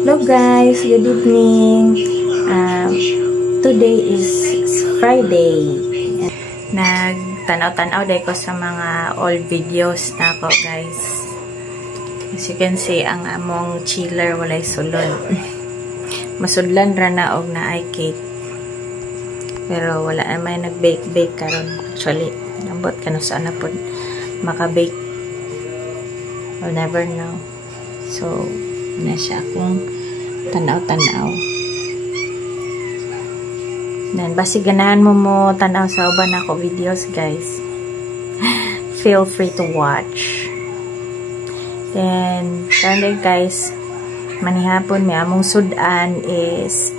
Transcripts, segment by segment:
Hello guys, good evening. Today is Friday. Nagtanaw-tanaw day ko sa mga old videos na ko guys. As you can see, ang among chiller walay sulod. Masudlan ra na og na ay cake. Pero wala na may nag-bake karon. Actually, nambot ka na sana po maka-bake. We'll never know. So, na siya akong tanaw-tanaw. Then, basi ganahan mo tanaw sa uban ako videos, guys. Feel free to watch. Then, karang guys, manihapon may among sudan is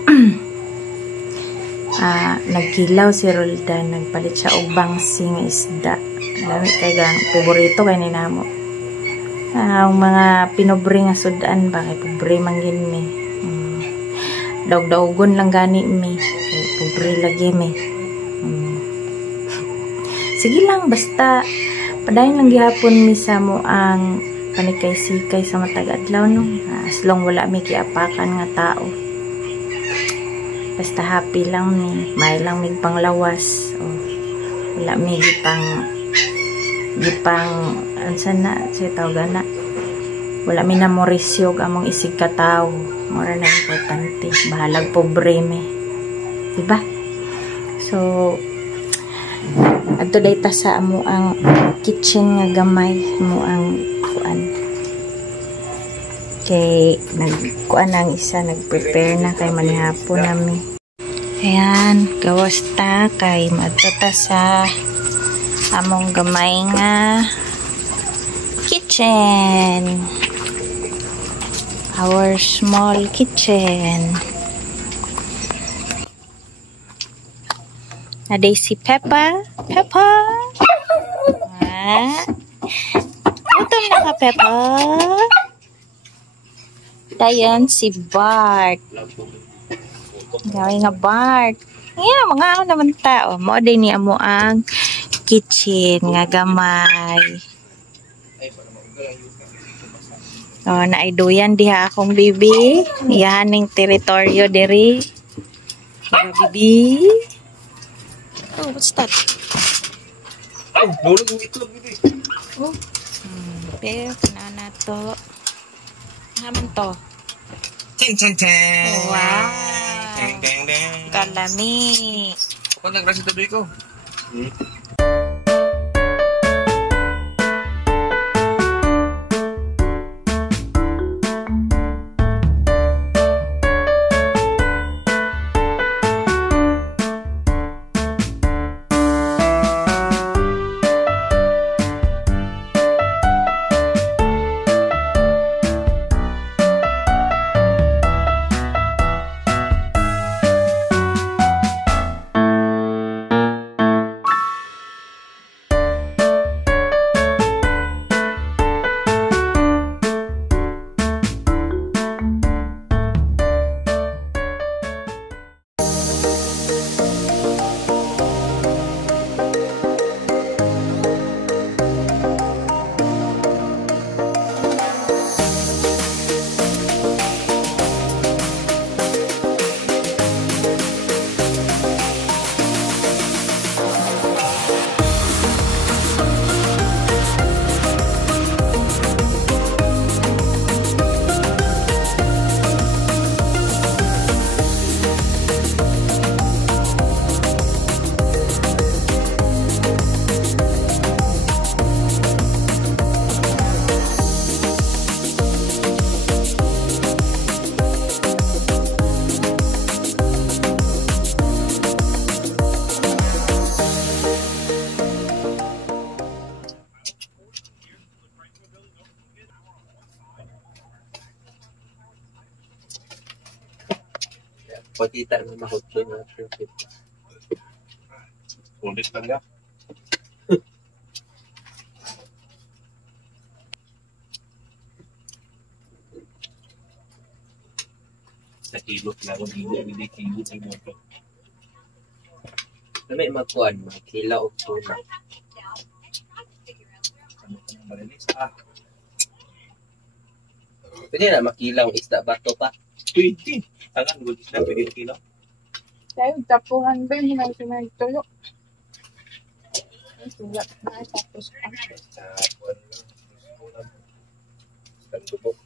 nagkilaw si Roldan, nagpalit siya og bangsing isda. Alam kay gang paborito kay ni namo. Ang mga pinobre nga sudan ba kay pobre manggin mi. Daog-daogon lang gani mi. Kay pobre lagi mi. Sige lang basta padayon lang gihapon mi sa mo ang panikay-sikay sa matag adlaw no. As long wala mi kiapakan nga tao. Basta happy lang mi. May lang mig panglawas. Wala mi gipang ansa na siya tawag na wala mi na morisyo among isig ka tao mura na importante bahalag pobre me diba so adto dayta sa amo ang kitchen nga gamay mo ang kuan kay nagkuan ang isa nagprepare na kay manihapon nami ayan gawas ta kay madto ta sa among gamay nga kitchen. Our small kitchen. Naday si Peppa. Peppa! Gutom na ka, Peppa? Dayon si Bart. Gawin nga Bart. Yeah, mga ako naman tao. Mo din niya mo ang kitchen nga gamay. Naiduyan diha akong bibi. Yaning teritoryo diri. Bibi. Oh, what's that? Oh, nulog yung itlog bibi. Oh. Pero na to. Naman to. Cheng cheng cheng. Wow. Deng deng deng. Kalami. Ako nagrasa tabi ko. Pagkita ng mahutlo na traffic. Ulit lang ya. Sa kilot lang, hindi kilot ang moto. May makuan, makilaw o tuna. Ano ka nang malinis? Pwede na makilaw isda bato pa. Pwede. Tangan, good na, pwede kilo. Tayo, tapuhan ba yung hinag-tulo? Sulat na, tapos Tapon lang. Tandubok.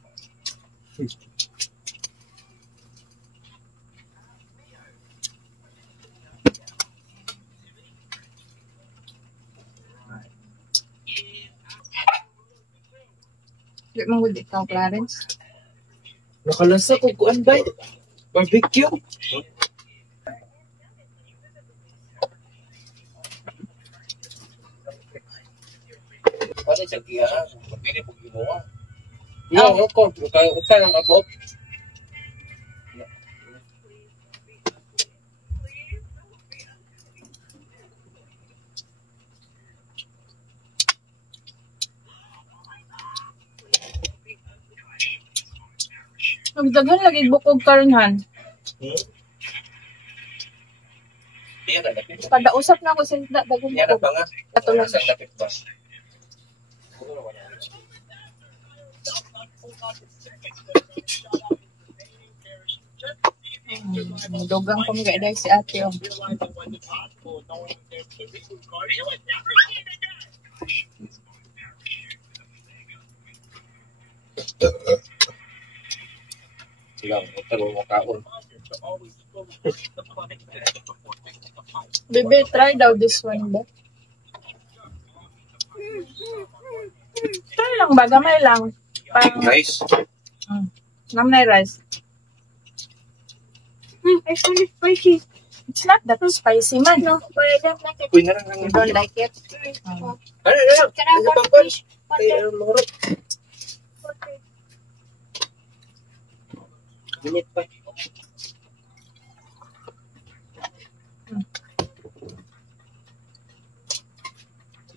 Di mo gud ikaw, Clarence. Nakalasa ko kuan ba? Barbecue. Ano siya kaya? Pili po ginawa. No, ako. Uka lang abot. Magdaghan lagi bukog karon han. Iya na lapit. Kada usap na ako sa daghan Iya na bukog. pa nga. Katulad. Sa lapit ba? Dugang kami kay dahil si ate oh. Silang, utalo mo kaon. Baby, try daw this one ba? Try lang ba? Gamay lang. Pang, Nice. namnay rice. I found it spicy. It's not that spicy man. No, but I don't like it. Uy, narang ang... You don't like it? Ano? Can I have one fish? Ay, Water. mahurot. Water. Minute pa.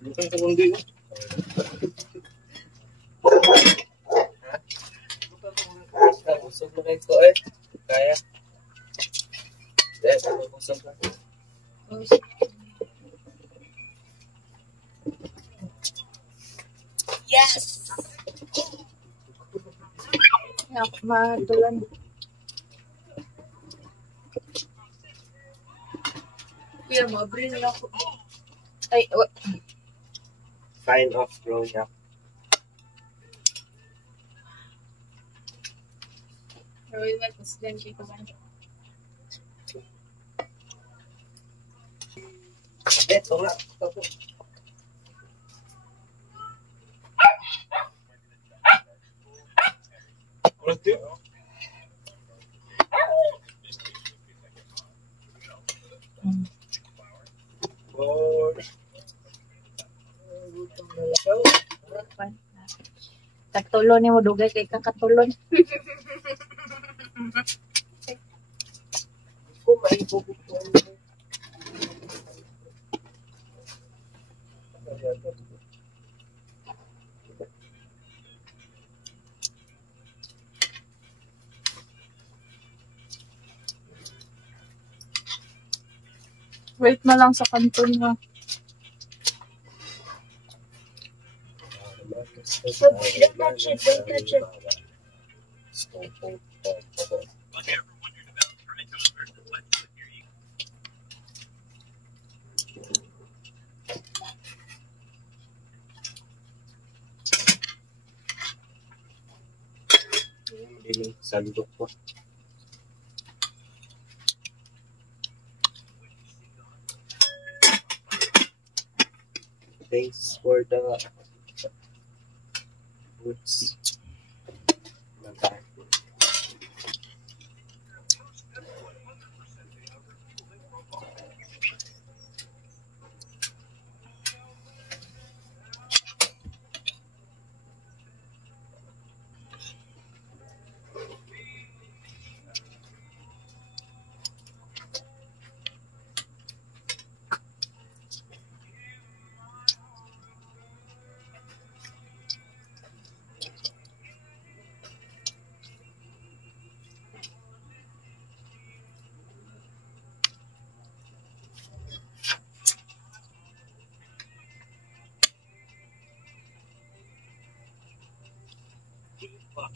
Bukan ka mong din. Usog na kayo ko eh. Kaya. Dahil, usog na. Yes. Matulan. Kuya, mabrin na ako. Ay, Sign off growing up. Roy, what is then she ko man? Ito nga. Katulon ni mo dugay kay kakatulon. Kung may bubuktuan mo. Wait na lang sa kanton mo. But don't touch it, don't touch it. Dining sandok po. Thanks for the fruits.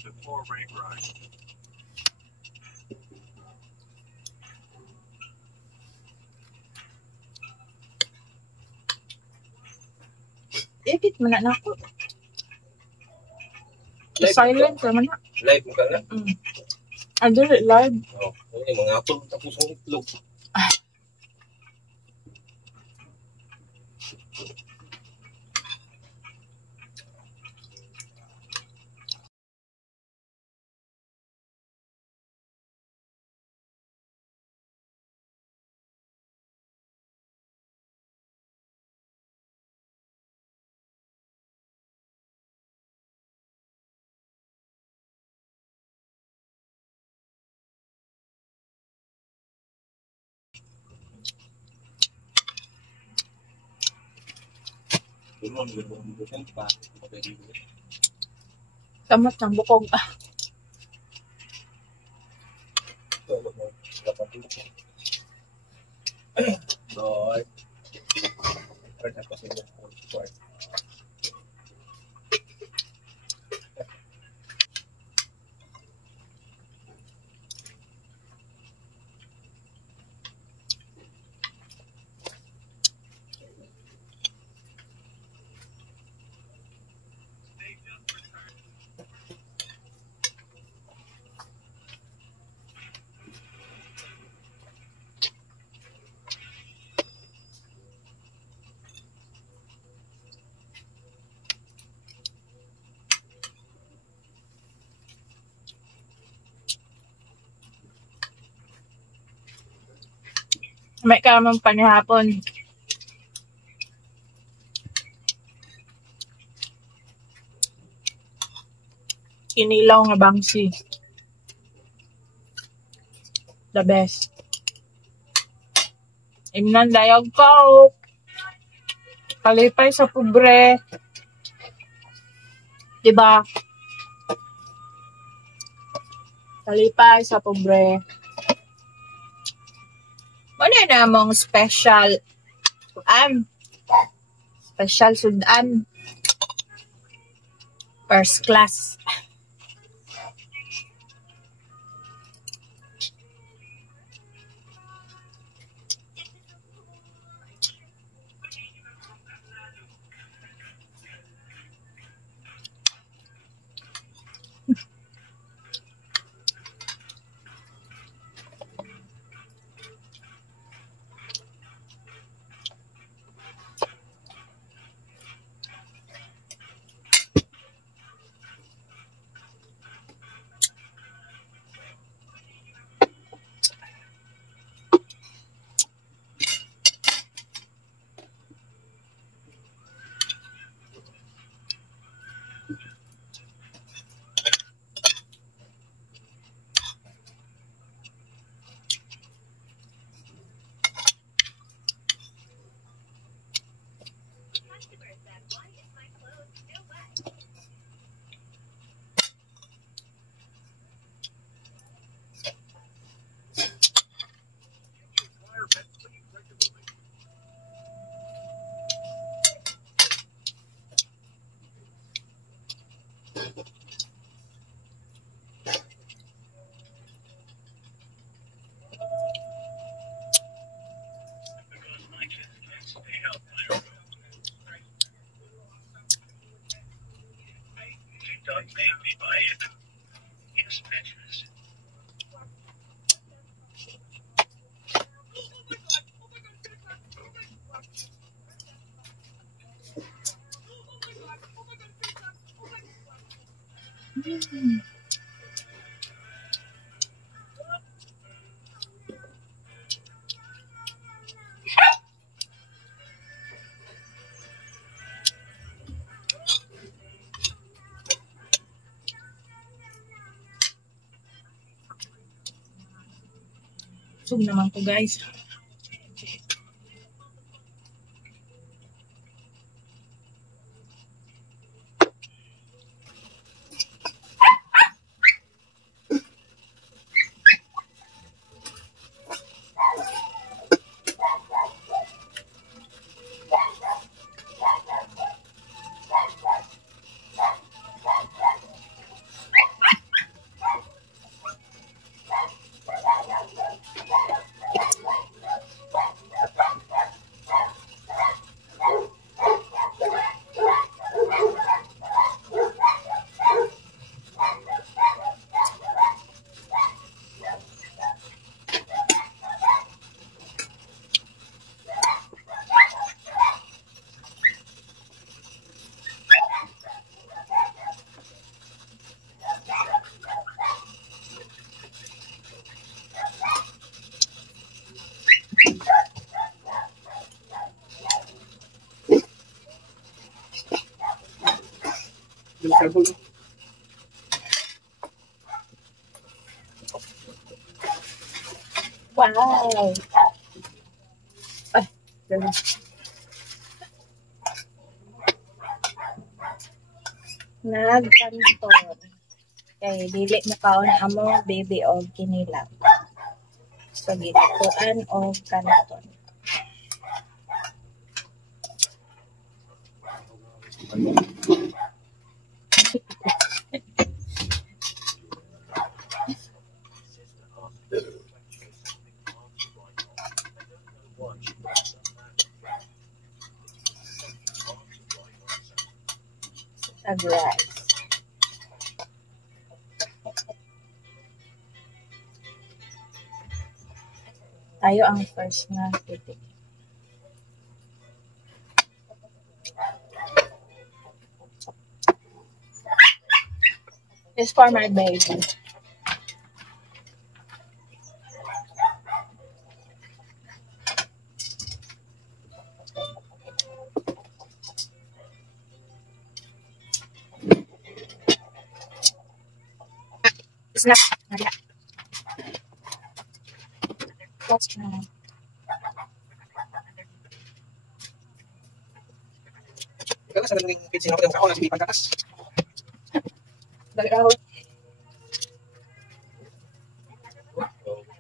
Before Ray Rush. Edit man na ako. Live Silent naman na. Live ka na? Ano live? Oo. Mga atol tapos ang itlog. Samot ng bukog. Lord. Pwede pa sila. May karamang panihapon. Kinilaw nga bangsi. The best. Imnan dayag ko. Kalipay sa pobre. Diba? Kalipay sa pobre. Ano na mong special sudan first class. Don't make me buy it. It's precious. Sug naman ko guys. Wow! Ay, dali. Nagkanton. Kay dili na kaon amo baby og kinilaw. So gituan og kanton. Rice. Tayo ang first na titik. It's for my baby. Snap. Let's try. Ikaw sa naging pinsin ako ako naging pagkakas. Dali ako.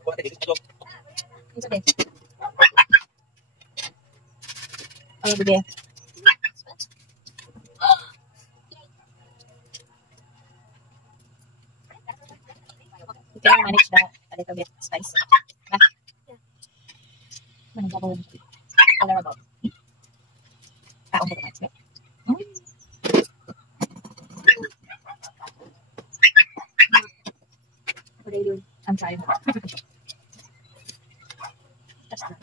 Kuha tayo dito. Isa din. Ano ba yan? You can manage that a little bit spicy. Manage ako yung color about. Okay, that's it. What are you doing? I'm trying. That's good.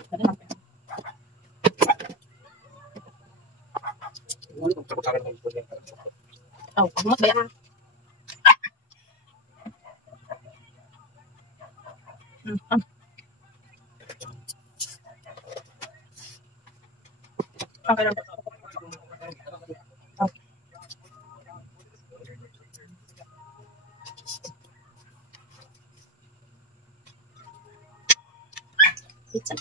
Oh, pagmamot ba yan? Okay lang. Okay. Pizza.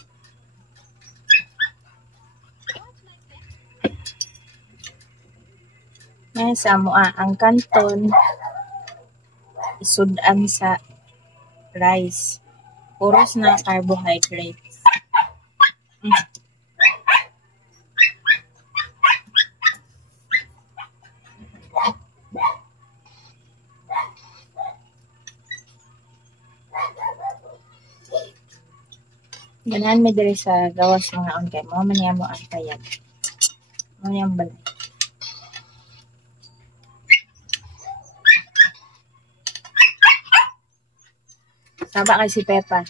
Ngayon sa mua ang kanton isudan sa rice. Puros na carbohydrates. Ganahan may diri sa gawas mga ongkay mo man mo ang payag. Mo yang balay. Saba kay si Pepa.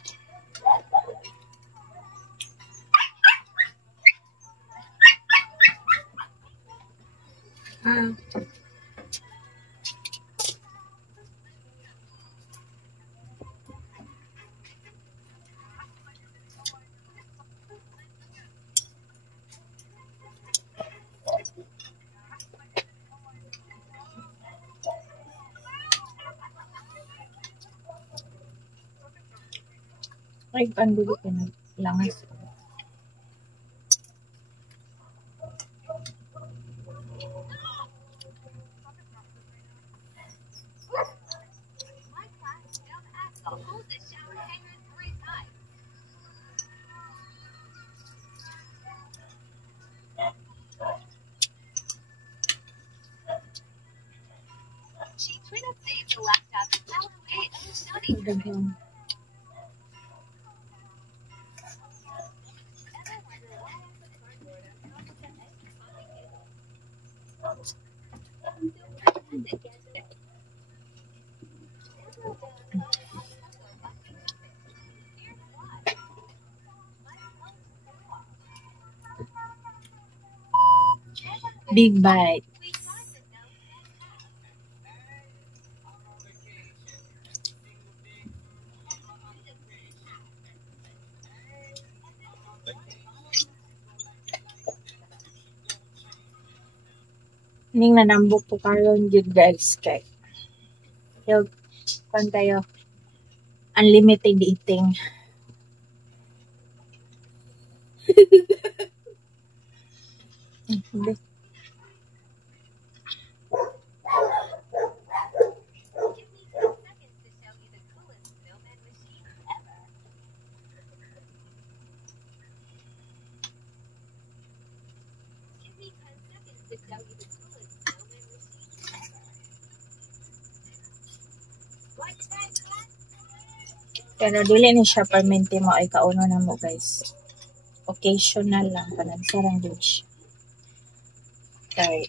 Ay, pandulo ko na langas. Daghang. Big bite. Ning nanambok po karon gyud guys kay health pan tayo unlimited eating. Hindi. Pero dili ni siya permente mo ay kauno na mo guys. Occasional lang panagsarang din siya. Okay.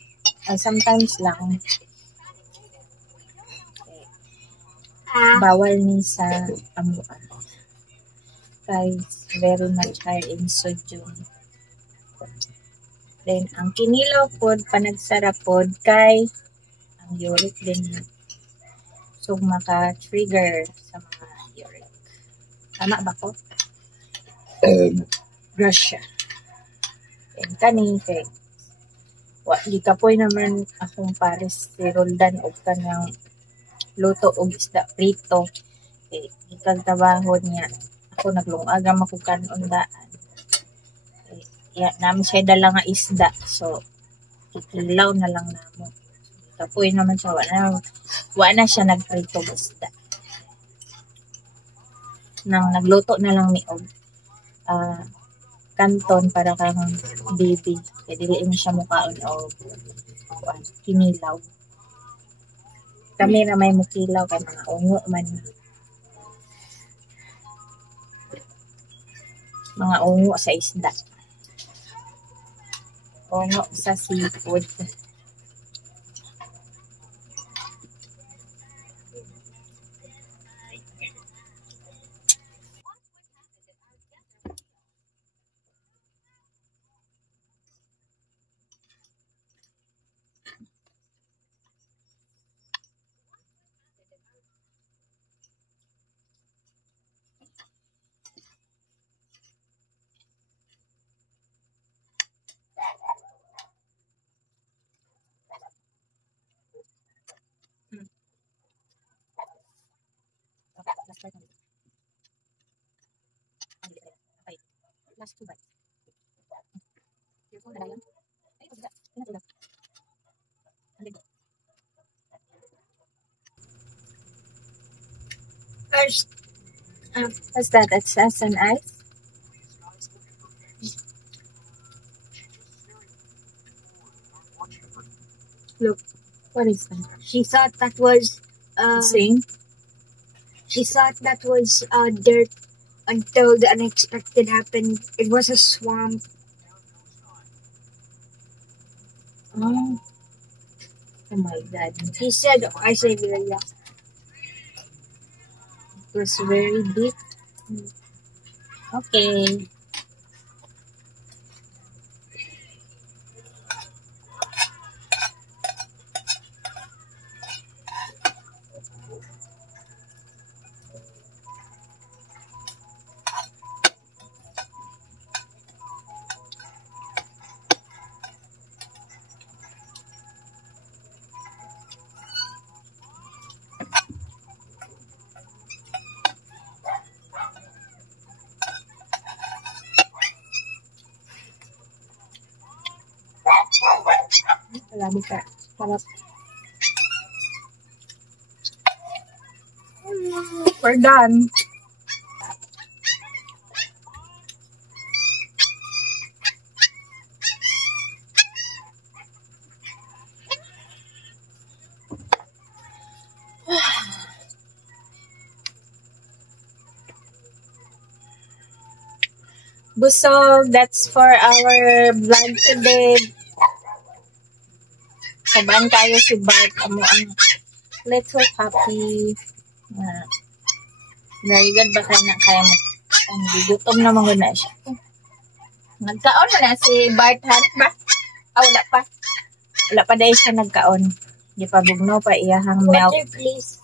Sometimes lang. Okay. Bawal ni sa amuan. Guys, very much high in sodium. Then, ang kinilaw pod, panagsara pod, kay ang uric din. So, maka-trigger sa mga uric. Tama ba ko? Russia. And kani, kay di kapoy naman akong pares si Roldan o kanang luto o isda prito. Ikang trabaho niya. Ako naglungagam ako kanundaan. Namin siya dala nga isda. So, kikilaw na lang namo. Kapoy naman siya. Wala na siya nagprito isda. Nang nagluto na lang ni Og. Kanton para kang baby. Kaya diliin siya mukhaon o kinilaw. Kami na may mukilaw kay mga ungo man. Mga ungo sa isda. Ungo sa seafood. Last two bites. First, What's that? It's as an ice? Look, what is that? she thought that was Sing? she thought that was dirt until the unexpected happened. It was a swamp. Oh. Oh my God. He said, I said, yeah. It was very deep. Okay. Marami ka. Sarap. We're done. Busog, that's for our vlog today. Sabahan tayo si Bart. Amo ang little puppy. Very good ba kayo na kaya mo? Ang gutom naman ko na siya. Nagkaon na si Bart Han ba? Wala pa. Wala pa dahil siya nagkaon. Di pa bugnaw pa iyahang milk. Water, please.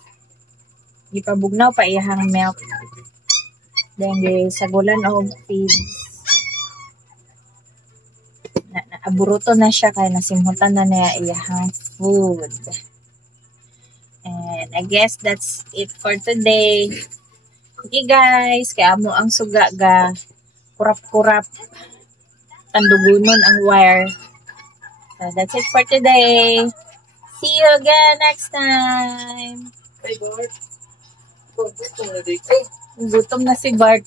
Di pa bugnaw pa iyahang milk. Then, sagulan o feeds. aburuto na siya kaya nasimhutan na niya iyahang food. And I guess that's it for today. Okay guys, kaya mo ang suga ga kurap-kurap tandugunon ang wire. So that's it for today. See you again next time. Hey, Bart. Gutom na di. Gutom na si Bart.